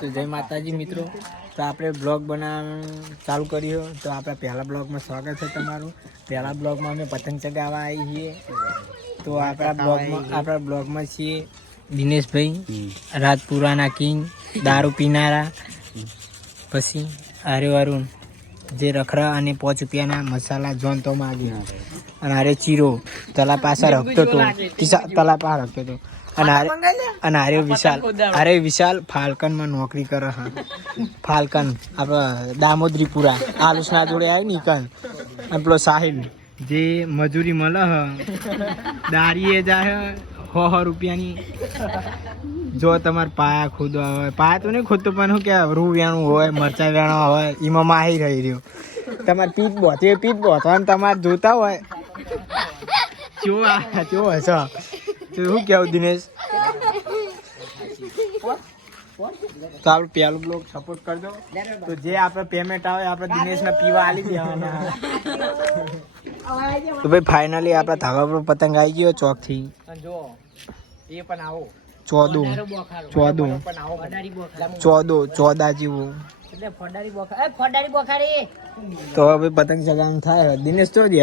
તો જય માતાજી મિત્રો, તો આપણે બ્લોગ બનાવવાનું ચાલુ કર્યું. તો આપણા પહેલા બ્લોગમાં સ્વાગત છે તમારું. પહેલા બ્લોગમાં અમે પતંગ ચગાવવા આવી છીએ. તો આપણા બ્લોગમાં છીએ દિનેશભાઈ, રાજપુરાના કિંગ, દારૂ પીનારા, પછી આર્યવરુણ જે રખડા અને 5 રૂપિયાના મસાલા જોન તો માગી, અને આરે ચીરો તલા પાસે રખતો હતો, તલા પાસે રખતો હતો. અને આરે વિશાલ ફાલ્કનમાં નોકરી કરે છે. ફાલ્કન આપણે દામોદરીપુરા આલુસના જોડે આવ્યું નીકળ. અને પેલો સાહિલ જે મજૂરી મળે દારીએ જાય 100 રૂપિયાની. જો તમારે પાયા ખોદવા હોય, પાયા તો નહીં ખોદતો પણ શું કે રૂ વેણું હોય, મરચા વેણવા હોય, એમાં માહી રહી રહ્યો. તમારે પીઠ બોધવાનું તમારે જોતા હોય ચો હશે તો શું કેવું દિનેશ? તો આપણે પહેલું બ્લોગ સપોર્ટ કરજો. તો જે આપણે પેમેન્ટ આવે આપણે દિનેશને પીવા આલી દેવાના. તો ભાઈ ફાઇનલી આપણા ધાબા પર પતંગ આવી ગયો ચોકથી. જો એ પણ આવો 14 જેવું. તો હવે પતંગ ચગાવવાનું થાય. દિનેશ તો જ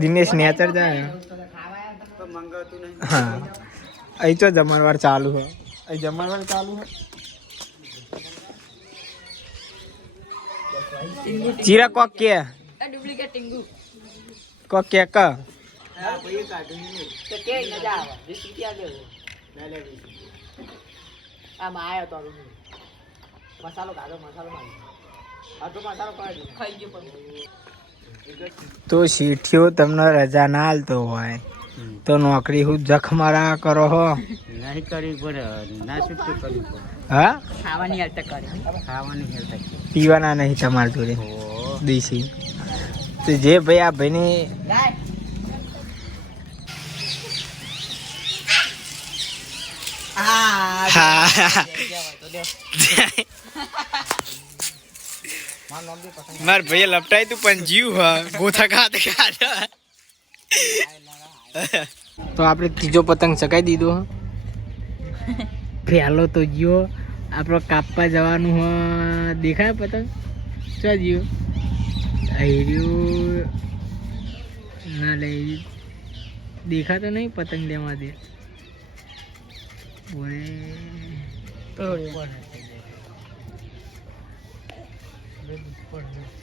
દિનેશ નેચર જાય. હા અહીં તો જમણવાર ચાલુ હોય. ચીરા કોક કે કોક કે તો શીઠિયો તમને રજા ના હાલતો હોય તો નોકરી હું જખ મારા કરો હો નહીં કરવી પડે, ના છૂટું કરવી પડે. હા ખાવાની હેલ્પ પીવાના નહીં તમારી જોડે દેશી. તો જે ભાઈ આ ભાઈને માર ભાઈ લપટાય તું પણ જીવ ગોથા ખાતે તો આપણે ત્રીજો પતંગ ચગાવી દીધો. પહેલો તો ગયો આપણો કાપવા જવાનું હ. દેખાય પતંગ ચો ગયો ના લે દેખાતો નહીં પતંગ લેવા દે.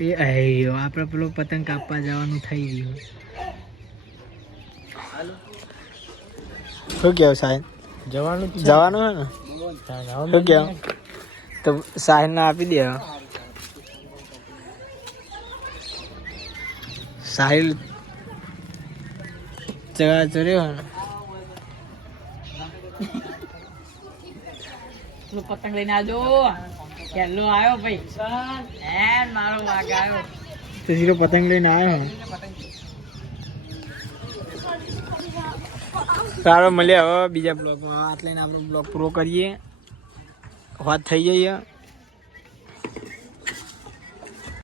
એ આવ્યો આપણે પેલો પતંગ કાપવા જવાનું થઈ ગયું. શું કેવું સાહેબ? જવાનું હે ને? શું કેવું? તો સાહેબ ને આપી દે. સાહિલ ચડ્યો ને પતંગ લઈને આવજો. પહેલો આવ્યો ભાઈ, મારો વાગ આવ્યો. સીરો પતંગ લઈને આવ્યો. સારો મળ્યા હવે બીજા બ્લોગમાં. હાથ લઈને આપણો બ્લોગ પૂરો કરીએ. વાત થઈ જઈએ.